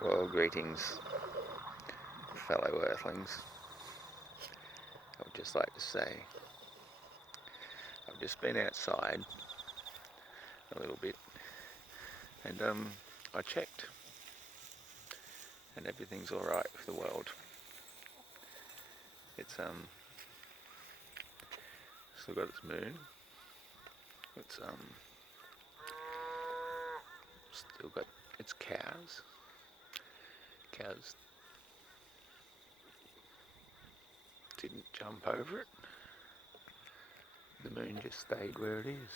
Well, greetings, fellow Earthlings. I would just like to say I've just been outside a little bit, and I checked, and everything's all right with the world. It's still got its moon. It's still got its cows. Cows didn't jump over it. The moon just stayed where it is.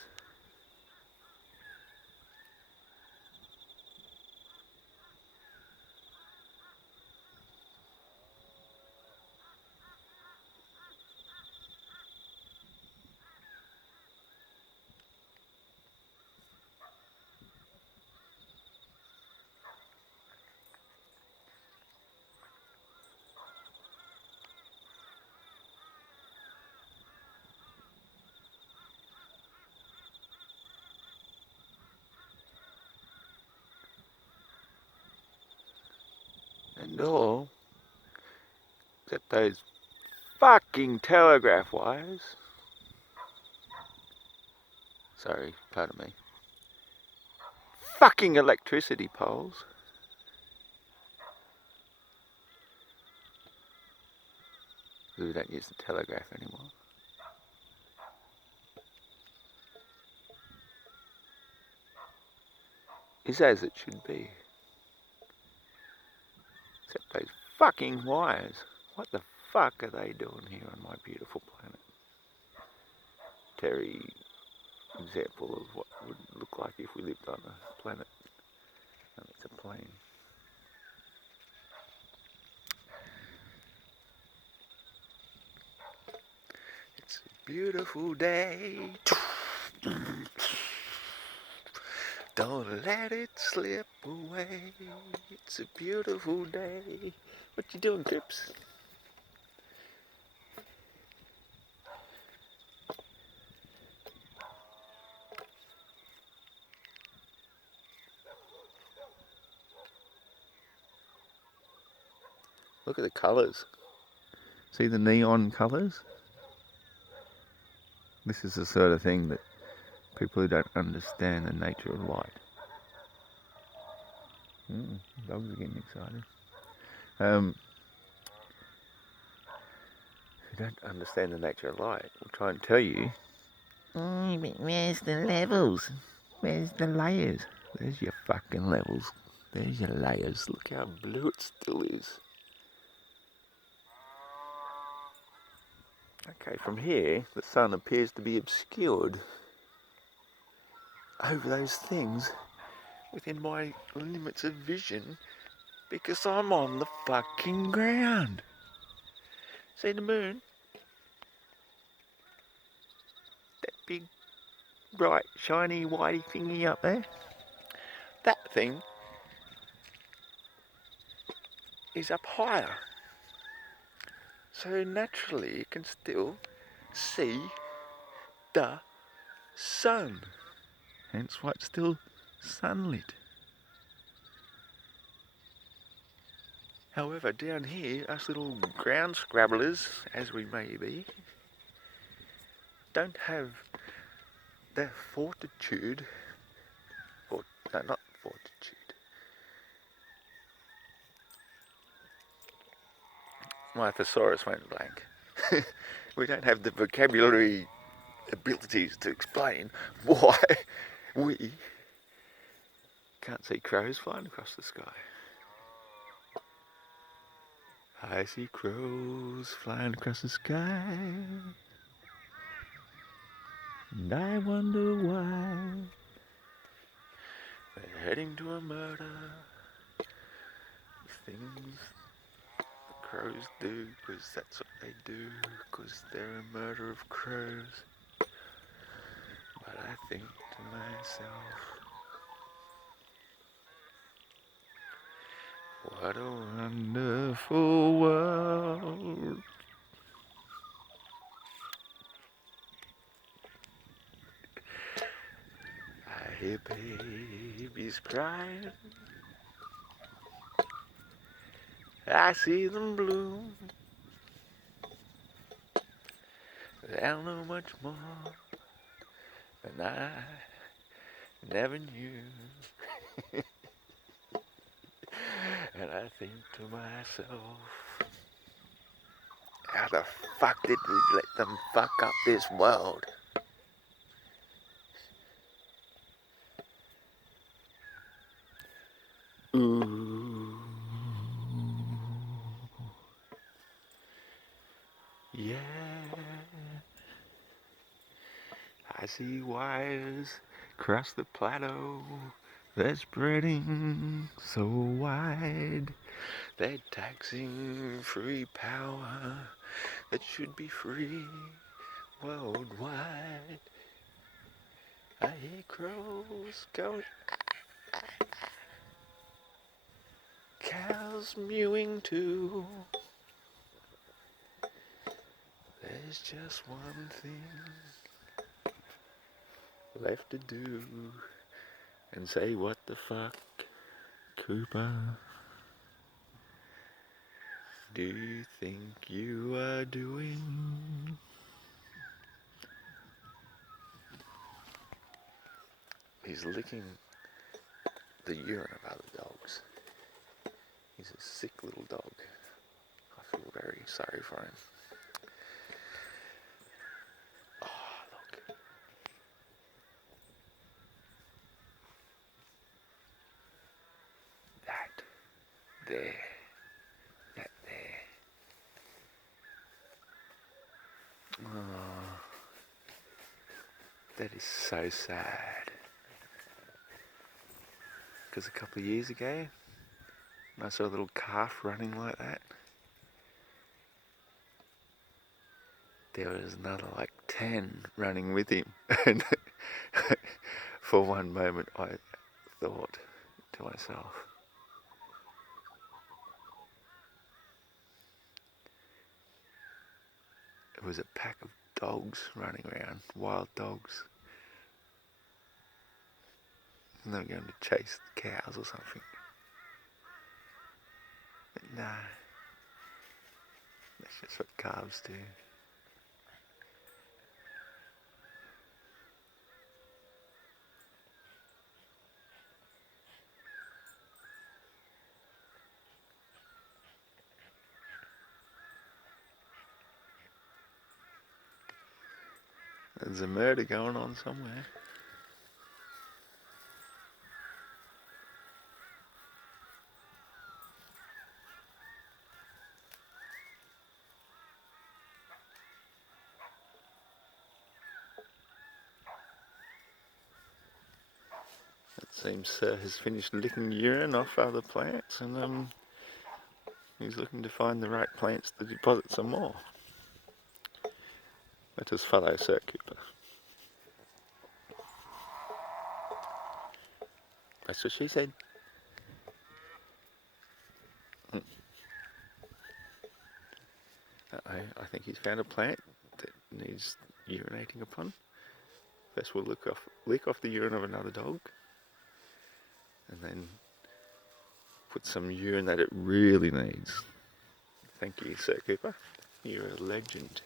And all, except those fucking telegraph wires. Sorry, pardon me. Fucking electricity poles. Because we don't use the telegraph anymore. Is as it should be. Except those fucking wires. What the fuck are they doing here on my beautiful planet? Terry example of what would look like if we lived on a planet. And it's a plane. It's a beautiful day. Don't let it slip away. It's a beautiful day. What you doing, Crips? Look at the colours. See the neon colours? This is the sort of thing that people who don't understand the nature of light. Dogs are getting excited. Who don't understand the nature of light will try and tell you, but where's the levels? Where's the layers? There's your fucking levels. There's your layers. Look how blue it still is. Okay, from here, the sun appears to be obscured over those things within my limits of vision because I'm on the fucking ground. See the moon? That big, bright, shiny, whitey thingy up there? That thing is up higher. So naturally you can still see the sun. Hence why it's still sunlit. However, down here, us little ground scrabblers, as we may be, don't have the fortitude, or no, not fortitude. My thesaurus went blank. We don't have the vocabulary abilities to explain why we can't see crows flying across the sky. I see crows flying across the sky, and I wonder why they're heading to a murder. Things the crows do, 'cause that's what they do, 'cause they're a murder of crows. But I think to myself, what a wonderful world. I hear babies crying. I see them bloom. They'll know much more than I never knew. And I think to myself, how the fuck did we let them fuck up this world? Ooh. Yeah. I see wires across the plateau. They're spreading so wide. They're taxing free power that should be free worldwide. I hear crows going, cows mewing too. There's just one thing left to do, and say what the fuck, Cooper, do you think you are doing? He's licking the urine of other dogs. He's a sick little dog. I feel very sorry for him. Oh, look. That there. That there. Oh, that is so sad. Because a couple of years ago, when I saw a little calf running like that, there was another like 10 running with him. And for one moment I thought to myself, it was a pack of dogs running around, wild dogs. And they were going to chase the cows or something. But no, that's just what calves do. There's a murder going on somewhere. It seems Sir has finished licking urine off other plants, and he's looking to find the right plants to deposit some more. Let us follow Sir Cooper. That's what she said. I think he's found a plant that needs urinating upon. First we'll lick off the urine of another dog, and then put some urine that it really needs. Thank you, Sir Cooper. You're a legend.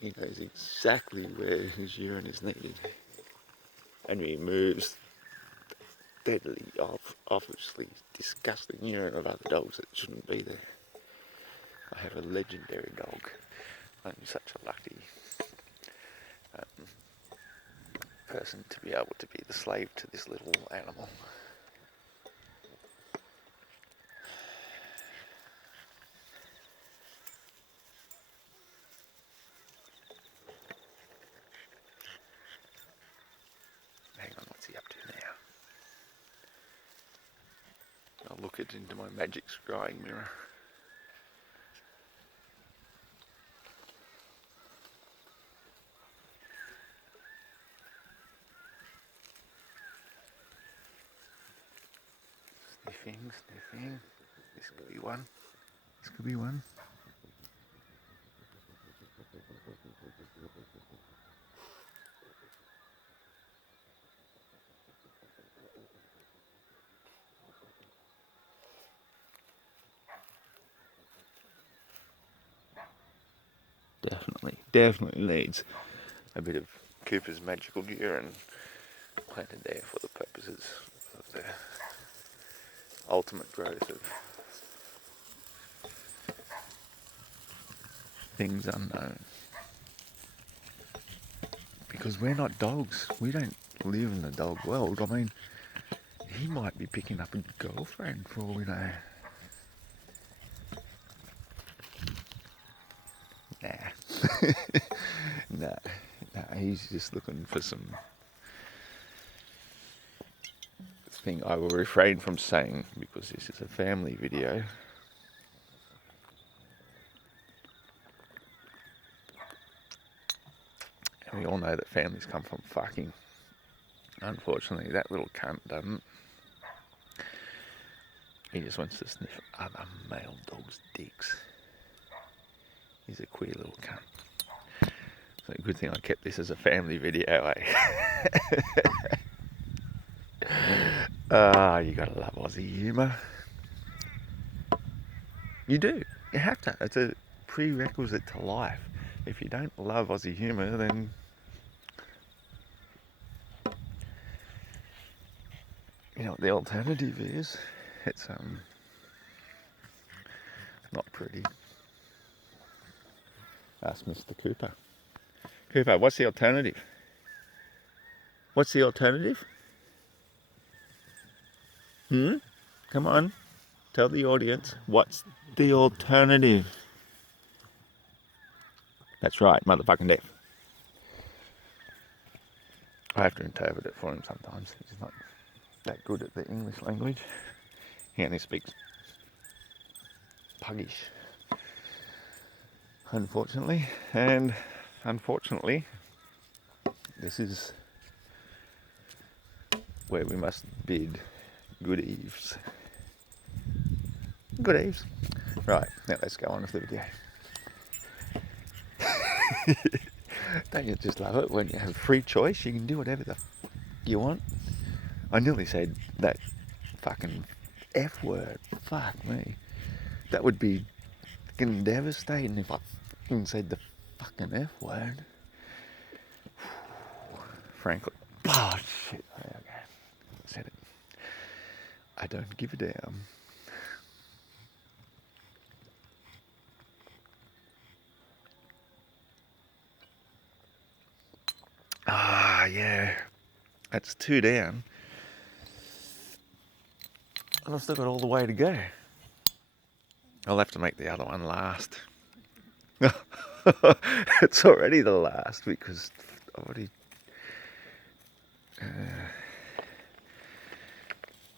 He knows exactly where his urine is needed, and removes deadly, obviously disgusting urine of other dogs that shouldn't be there. I have a legendary dog. I'm such a lucky person to be able to be the slave to this little animal. Hang on, what's he up to now? I'll look it into my magic scrying mirror. Sniffing. This could be one. This could be one. definitely needs a bit of Cooper's magical urine planted there for the purposes of the ultimate growth of things unknown. Because we're not dogs. We don't live in the dog world. I mean, he might be picking up a girlfriend for all we know. Nah. Nah, he's just looking for some thing I will refrain from saying because this is a family video. And we all know that families come from fucking. Unfortunately, that little cunt doesn't. He just wants to sniff other male dogs' dicks. He's a queer little cunt. So good thing I kept this as a family video, eh? You gotta love Aussie humour. You do. You have to. It's a prerequisite to life. If you don't love Aussie humour, then you know what the alternative is. It's not pretty. Ask Mr. Cooper. Cooper, what's the alternative? What's the alternative? Come on, tell the audience. What's the alternative? That's right, motherfucking deaf. I have to interpret it for him sometimes. He's not that good at the English language. He only speaks puggish, unfortunately. And unfortunately, this is where we must bid good eves. Good eves. Right, now let's go on with the video. Don't you just love it when you have free choice? You can do whatever the you want. I nearly said that fucking F word. Fuck me. That would be fucking devastating if I fucking said the fucking F word. Frankly. Oh shit. Okay. I said it. I don't give a damn. Yeah. That's 2 down. And I've still got all the way to go. I'll have to make the other one last. It's already the last because I already.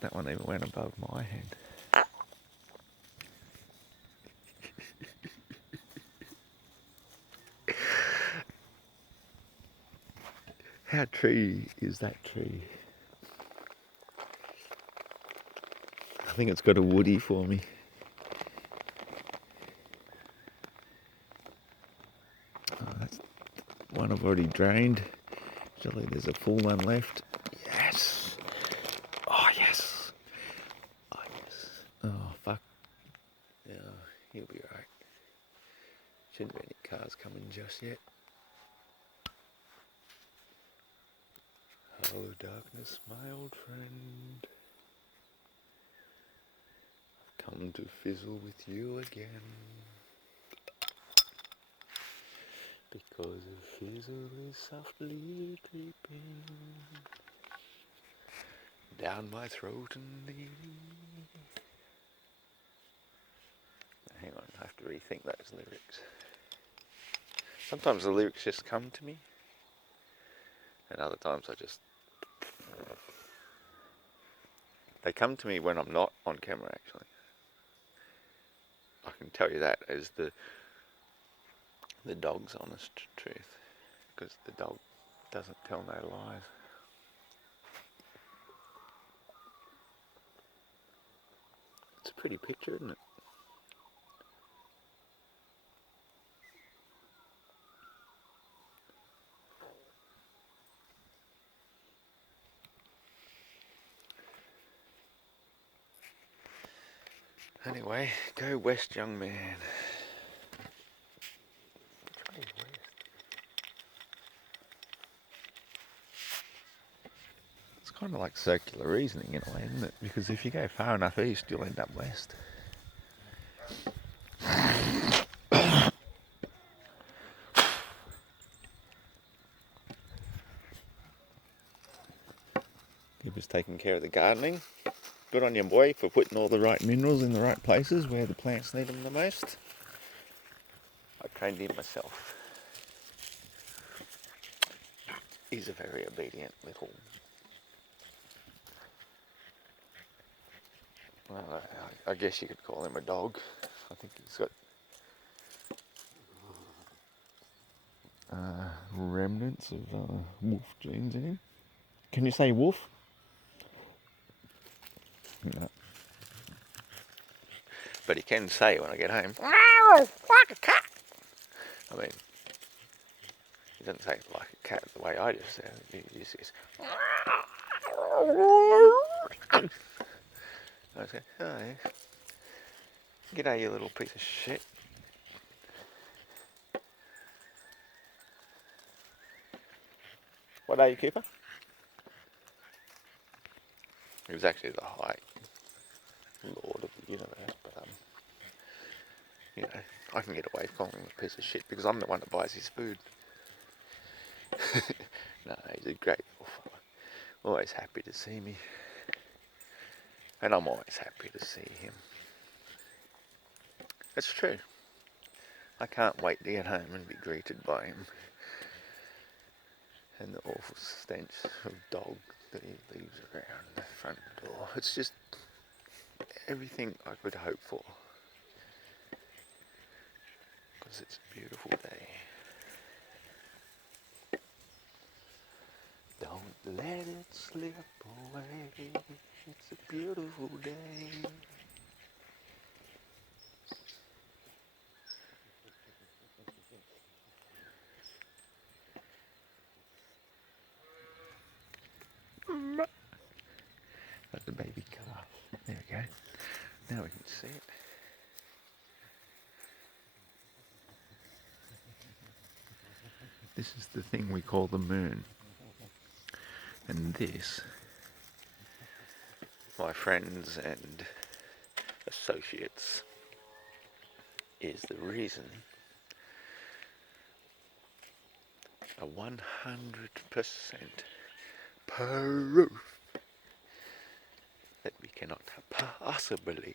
That one even went above my head. How tree is that tree? I think it's got a woody for me. Oh, that's one I've already drained. Surely there's a full one left. Yes! Oh, yes! Oh, yes. Oh, fuck. Yeah, he'll be right. Shouldn't be any cars coming just yet. Hello, darkness, my old friend. I've come to fizzle with you again. Because a fizzle is softly creeping down my throat and leading. Hang on, I have to rethink those lyrics. Sometimes the lyrics just come to me, and other times they come to me when I'm not on camera, actually. I can tell you that as the dog's honest truth, because the dog doesn't tell no lies. It's a pretty picture, isn't it? Anyway, go west, young man. Which way is west? kind of like circular reasoning in a way, isn't it? Because if you go far enough east, you'll end up west. He was taking care of the gardening. Good on you, boy, for putting all the right minerals in the right places where the plants need them the most. I trained him myself. He's a very obedient little... Well, I guess you could call him a dog. I think he's got remnants of wolf genes in him. Can you say wolf? No. But he can say when I get home, like a cat. I mean, he doesn't say like a cat the way I just said. He just says, I say, oh, yeah. G'day, you little piece of shit. What are you, keeper? He was actually the high lord of the universe, but you know, I can get away with calling him a piece of shit because I'm the one that buys his food. No, he's a great little fella. Always happy to see me. And I'm always happy to see him. That's true. I can't wait to get home and be greeted by him. And the awful stench of dog that he leaves around the front door. It's just everything I could hope for. Because it's a beautiful day. Don't let it slip away. It's a beautiful day. That's the baby calf. There we go. Now we can see it. This is the thing we call the moon. And this, my friends and associates, is the reason a 100% proof that we cannot possibly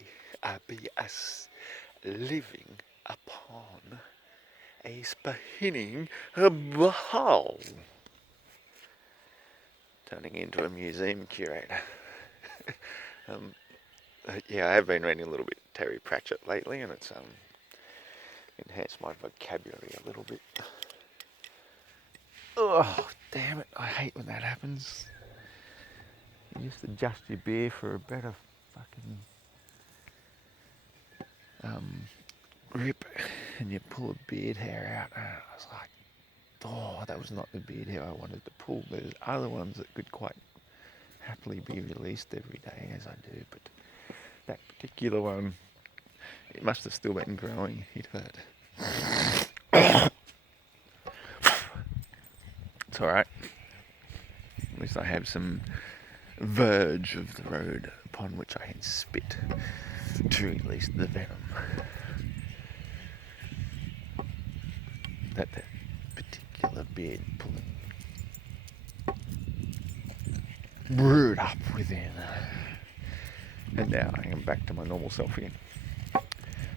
be living upon a spinning ball. Turning into a museum curator. Yeah, I have been reading a little bit of Terry Pratchett lately, and it's enhanced my vocabulary a little bit. Oh, damn it, I hate when that happens. You just adjust your beer for a better fucking grip, and you pull a beard hair out, and I was like, oh, that was not the beard hair I wanted to pull. There's other ones that could quite happily be released every day, as I do, but that particular one, it must have still been growing. It hurt. It's alright. At least I have some verge of the road upon which I can spit to release the venom that particular beard pulling brewed up within. And now I am back to my normal self again.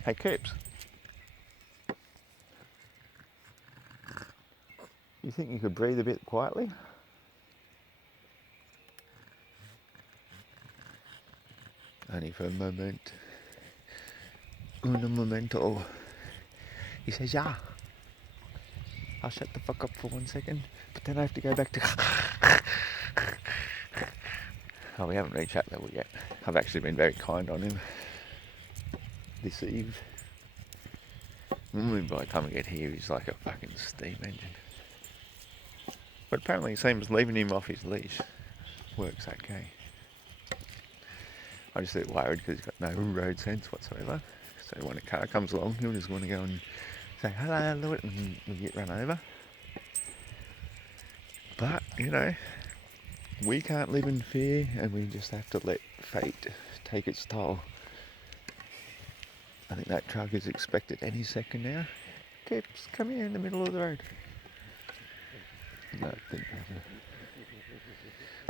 Hey, Coops. You think you could breathe a bit quietly? Only for a moment. Un momento. He says, yeah. I'll shut the fuck up for 1 second, but then I have to go back to... Oh, we haven't reached that level yet. I've actually been very kind on him this eve. Normally by the time we get here, he's like a fucking steam engine. But apparently it seems leaving him off his leash works okay. I just get worried because he's got no road sense whatsoever. So when a car comes along, he'll just want to go and say, hello, Lewis, and he'll get run over. But, you know, We can't live in fear, and we just have to let fate take its toll. I think that truck is expected any second now. Keeps coming in the middle of the road. No, I think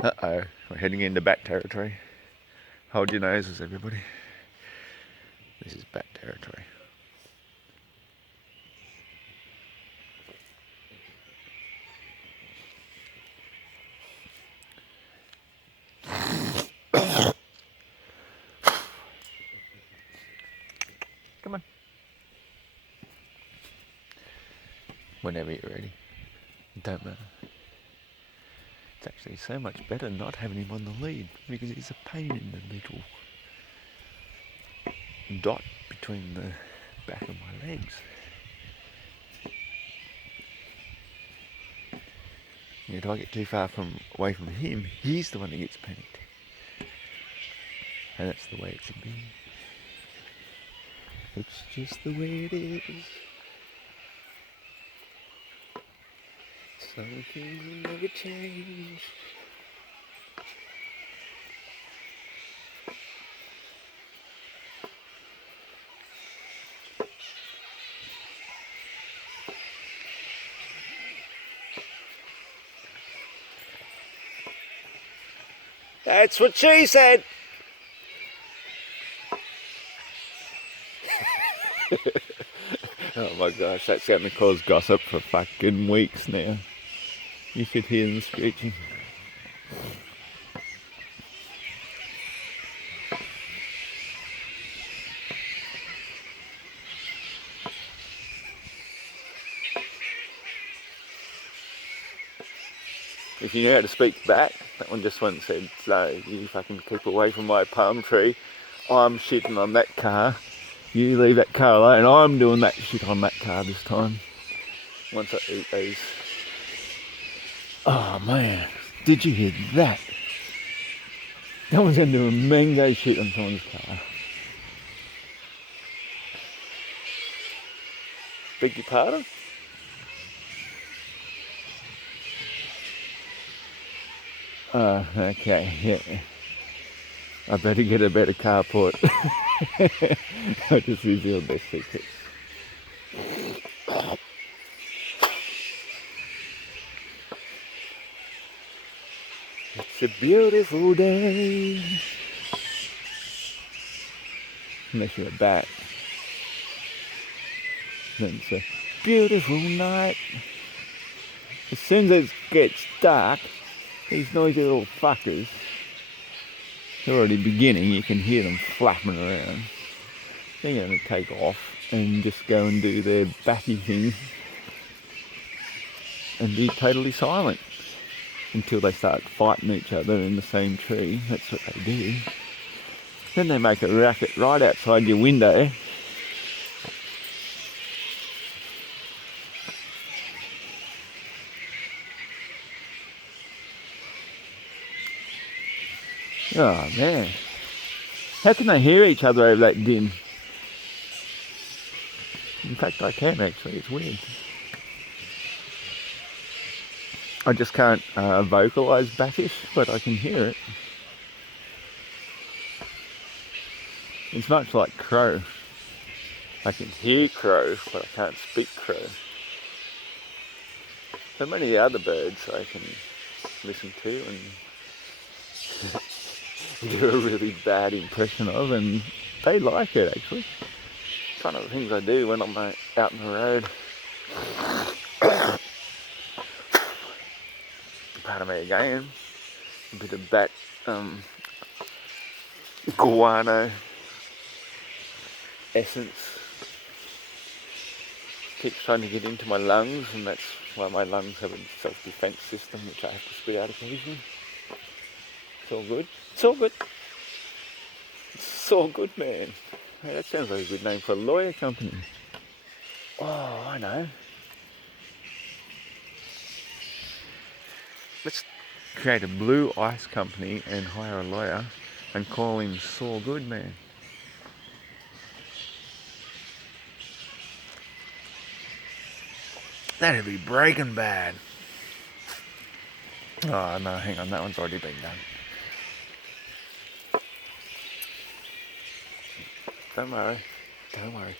uh-oh, we're heading into bat territory. Hold your noses, everybody. This is bat territory. Come on. Whenever you're ready. Don't matter. It's actually so much better not having him on the lead because he's a pain in the little dot between the back of my legs. And if I get too far away from him, he's the one that gets panicked. And that's the way it should be. It's just the way it is. Some things will never change. That's what she said. Oh my gosh, that's going to cause gossip for fucking weeks now. You should hear them screeching. If you knew how to speak back, that one just went and said, so you fucking keep away from my palm tree. I'm shitting on that car. You leave that car alone. I'm doing that shit on that car this time. Once I eat these. Oh man, did you hear that? That one's going to do a mango shit on someone's car. Beg your pardon? Oh, okay, yeah. I better get a better carport. I just revealed their secrets. It's a beautiful day. Unless you're a bat. Then it's a beautiful night. As soon as it gets dark, these noisy little fuckers, they're already beginning, you can hear them flapping around. They're going to take off and just go and do their batty thing and be totally silent until they start fighting each other in the same tree. That's what they do. Then they make a racket right outside your window. Oh man, how can they hear each other over that din? In fact, I can actually, it's weird. I just can't vocalise Backish, but I can hear it. It's much like crow. I can hear crow, but I can't speak crow. So many of the other birds I can listen to and do a really bad impression of, and they like it actually. It's one of the things I do when I'm out on the road. Pardon me again. A bit of bat guano essence keeps trying to get into my lungs, and that's why my lungs have a self-defense system which I have to spit out occasionally. It's all good. It's all good. It's all good, man. Hey, that sounds like a good name for a lawyer company. Oh, I know. Let's create a blue ice company and hire a lawyer and call him Saw Good Man. That'd be Breaking Bad. Oh no, hang on, that one's already been done. Don't worry, don't worry.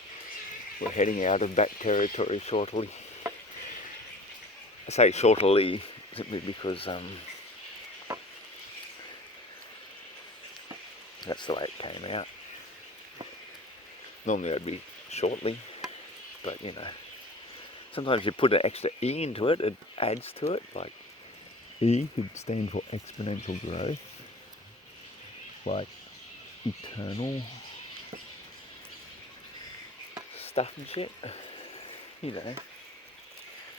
We're heading out of back territory shortly. I say shortly simply because that's the way it came out. Normally it'd be shortly, but you know, sometimes you put an extra E into it, it adds to it. Like E could stand for exponential growth, like eternal stuff and shit, you know.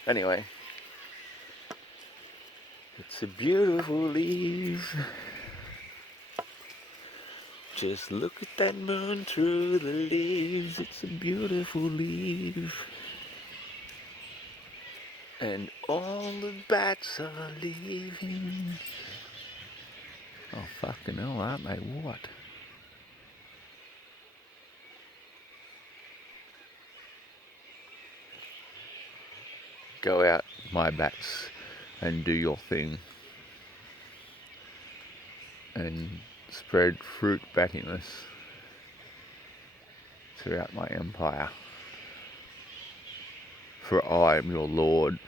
Anyway, it's a beautiful leaf. Just look at that moon through the leaves. It's a beautiful leaf. And all the bats are leaving. Oh fucking hell, aren't they? What? Go out, my bats, and do your thing. And spread fruit battiness throughout my empire. For I am your lord,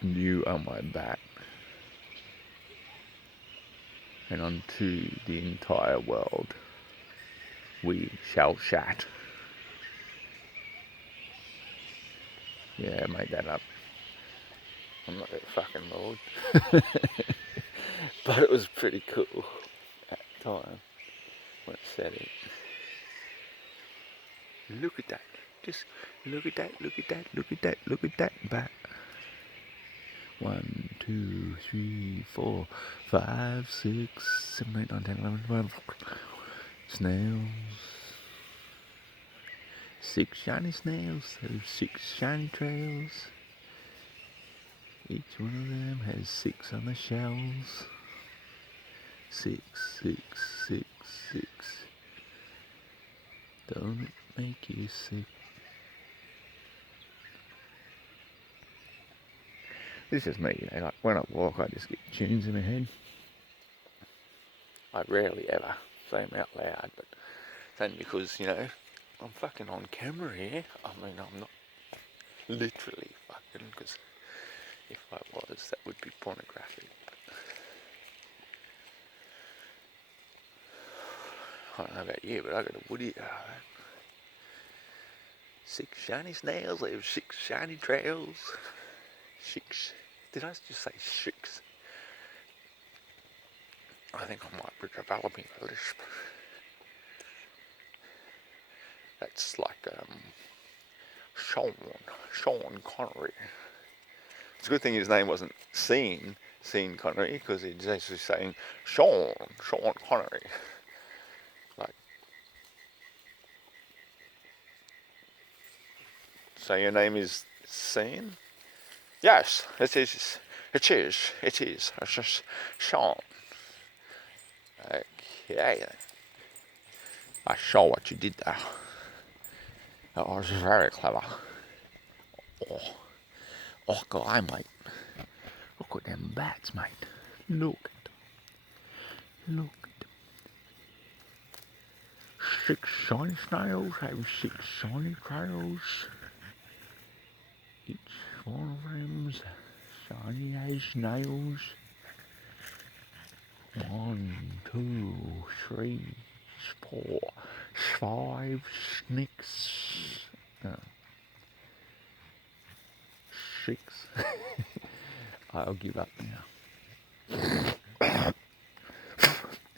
and you are my bat. And unto the entire world we shall chat. Yeah, I made that up. I'm not that fucking lord. But it was pretty cool at the time when I said it. Look at that. Just look at that, look at that, look at that, look at that bat. 1, 2, 3, 4, 5, 6, 7, 8, 9, 10, 11, 12. Snails. 6 shiny snails, so 6 shiny trails. Each one of them has 6 on the shells. 6, 6, 6, 6. Don't it make you sick? This is me, you know, like when I walk I just get tunes in my head. I rarely ever say them out loud, but it's only because, you know, I'm fucking on camera here. I mean, I'm not literally fucking, because if I was, that would be pornographic. I don't know about you, but I got a woody. 6 shiny snails, they have 6 shiny trails. 6. Did I just say 6? I think I might be developing a lisp. That's like Sean Connery. It's a good thing his name wasn't Sean Connery, because he's actually saying Sean Connery. Like, so your name is Sean? Yes, it is. It is. It is. It's just Sean. Okay. I saw what you did there. That was very clever. Oh, God, mate. Look at them bats, mate. Look at them. Look at them. 6 shiny snails have 6 shiny trails. Each one of them's shiny as nails. 1, 2, 3, 4, 5 snakes. 6. I'll give up now.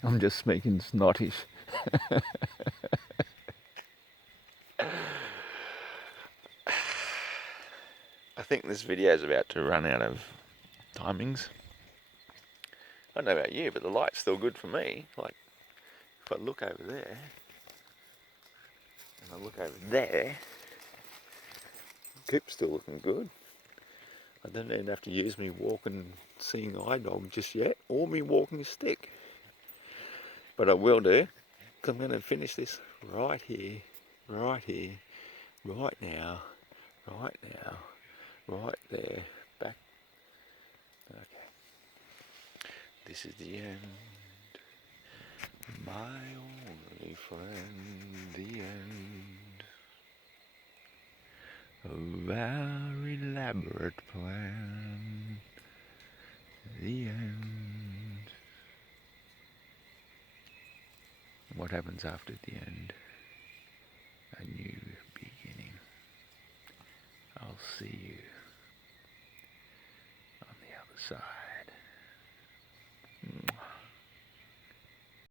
I'm just speaking snottish. I think this video is about to run out of timings. I don't know about you, but the light's still good for me. Like, if I look over there, and I look over there, Coop's still looking good. I don't even have to use me walking seeing eye dog just yet, or me walking stick. But I will do, because I'm going to finish this right here, right now, right there, This is the end. My only friend, the end of our elaborate plan, the end. What happens after the end? A new beginning. I'll see you on the other side.